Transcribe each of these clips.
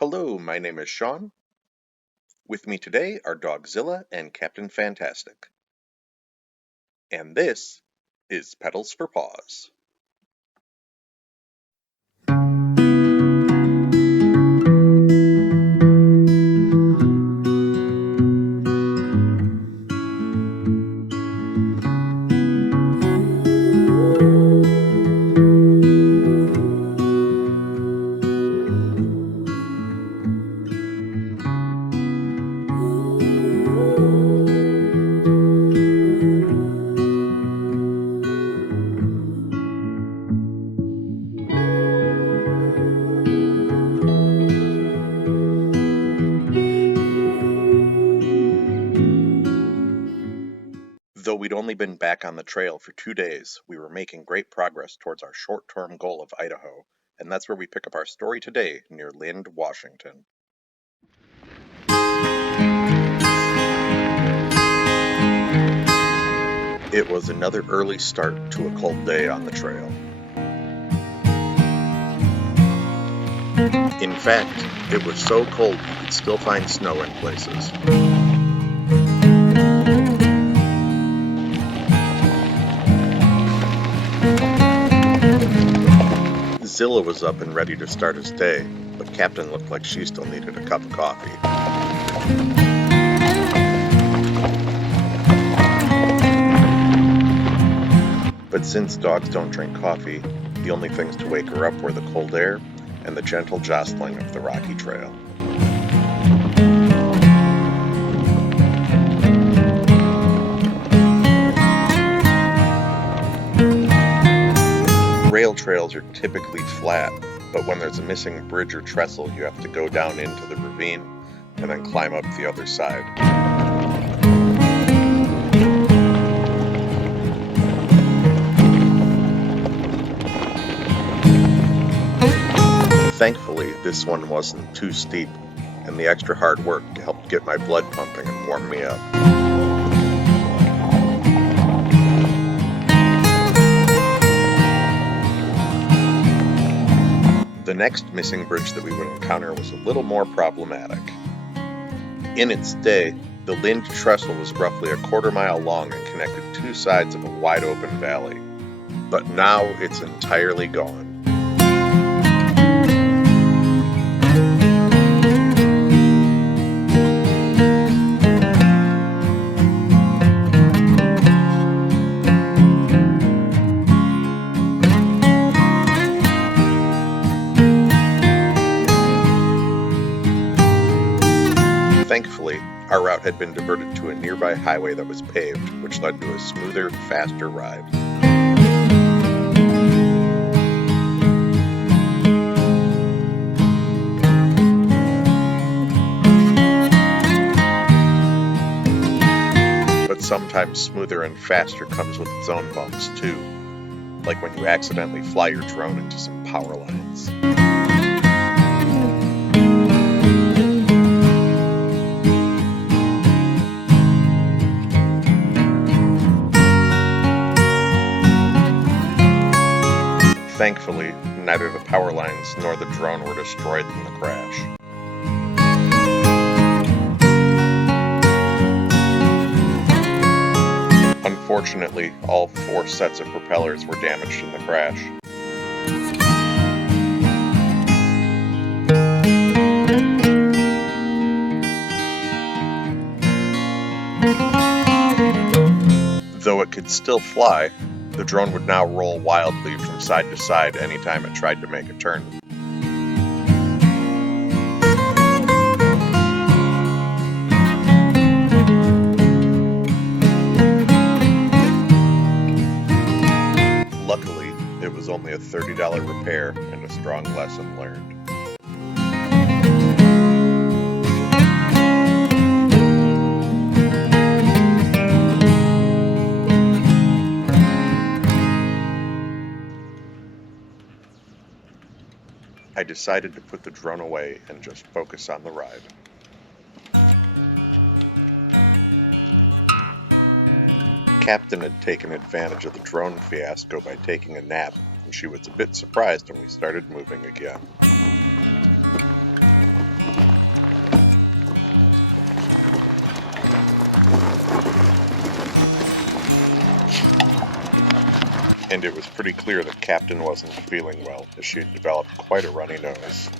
Hello, my name is Sean. With me today are Dogzilla and Captain Fantastic. And this is Pedals for Paws. Though we'd only been back on the trail for 2 days, we were making great progress towards our short-term goal of Idaho, and that's where we pick up our story today near Lind, Washington. It was another early start to a cold day on the trail. In fact, it was so cold you could still find snow in places. Zilla was up and ready to start his day, but Captain looked like she still needed a cup of coffee. But since dogs don't drink coffee, the only things to wake her up were the cold air and the gentle jostling of the rocky trail. Rail trails are typically flat, but when there's a missing bridge or trestle, you have to go down into the ravine and then climb up the other side. Thankfully, this one wasn't too steep, and the extra hard work helped get my blood pumping and warm me up. The next missing bridge that we would encounter was a little more problematic. In its day, the Lind Trestle was roughly a quarter-mile long and connected two sides of a wide-open valley, but now it's entirely gone. Thankfully, our route had been diverted to a nearby highway that was paved, which led to a smoother, faster ride. But sometimes smoother and faster comes with its own bumps too, like when you accidentally fly your drone into some power lines. Thankfully, neither the power lines nor the drone were destroyed in the crash. Unfortunately, all 4 sets of propellers were damaged in the crash. Though it could still fly, the drone would now roll wildly from side to side anytime it tried to make a turn. Luckily, it was only a $30 repair and a strong lesson learned. I decided to put the drone away and just focus on the ride. Captain had taken advantage of the drone fiasco by taking a nap, and she was a bit surprised when we started moving again. and it was pretty clear that Captain wasn't feeling well, as she had developed quite a runny nose.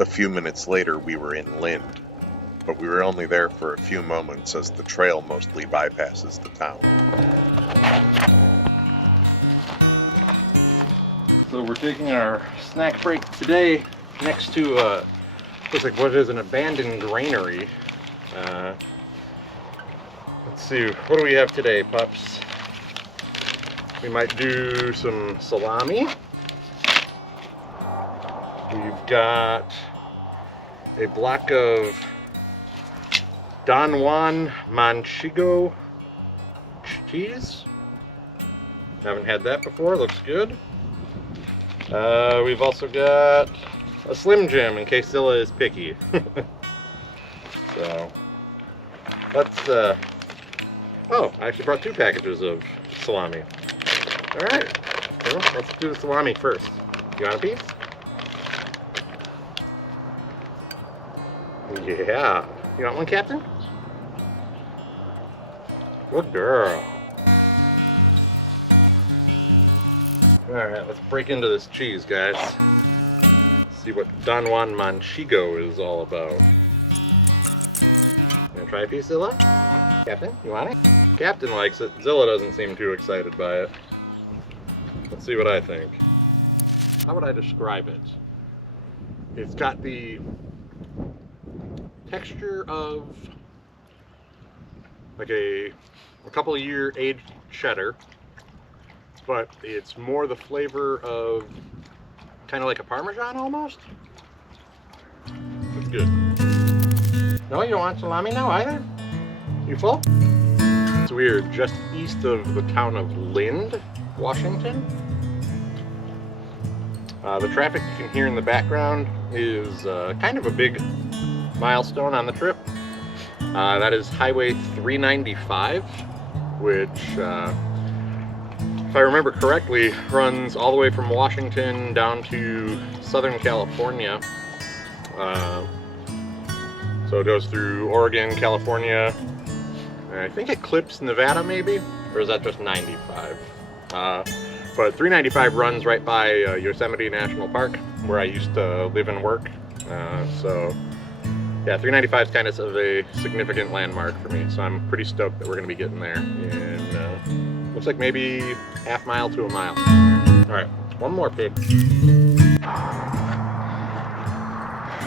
A few minutes later, we were in Lind, but we were only there for a few moments as the trail mostly bypasses the town. So we're taking our snack break today next to, looks like what is an abandoned granary. Let's see, what do we have today, pups? We might do some salami. We've got a block of Don Juan Manchego cheese. Haven't had that before, looks good. We've also got a Slim Jim in case Zilla is picky. So, let's, oh, I actually brought 2 packages of salami. Alright, well, let's do the salami first. You want a piece? Yeah. You want one, Captain? Good girl. Alright, let's break into this cheese, guys. See what Don Juan Manchego is all about. You wanna try a piece, Zilla? Captain, you want it? Captain likes it. Zilla doesn't seem too excited by it. Let's see what I think. How would I describe it? It's got the texture of like a couple of year aged cheddar, but it's more the flavor of kind of like a Parmesan almost. It's good. No, you don't want salami now either? You full? It's weird, just east of the town of Lind, Washington. The traffic you can hear in the background is kind of a big milestone on the trip. That is Highway 395, which, if I remember correctly, runs all the way from Washington down to Southern California. So it goes through Oregon, California, and I think it clips Nevada maybe, or is that just 95? But 395 runs right by Yosemite National Park, where I used to live and work. So yeah, 395 is kind of a significant landmark for me, so I'm pretty stoked that we're going to be getting there in, looks like maybe half mile to a mile. Alright, one more pig.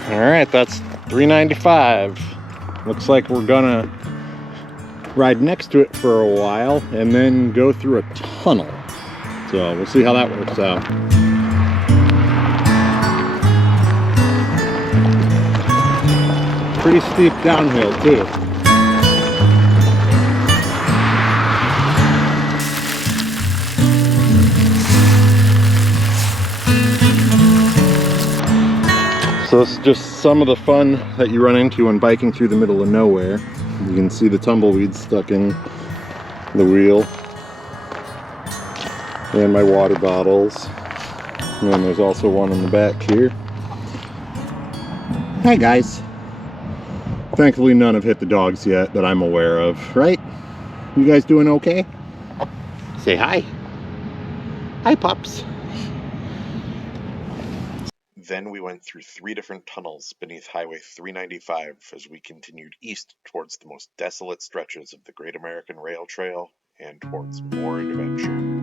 Alright, that's 395. Looks like we're gonna ride next to it for a while and then go through a tunnel. So we'll see how that works out. Pretty steep downhill too. So this is just some of the fun that you run into when biking through the middle of nowhere. You can see the tumbleweeds stuck in the wheel. And my water bottles. And then there's also one in the back here. Hi guys. Thankfully none have hit the dogs yet that I'm aware of, right? You guys doing okay? Say hi. Hi pups. Then we went through 3 different tunnels beneath Highway 395 as we continued east towards the most desolate stretches of the Great American Rail Trail and towards more adventure.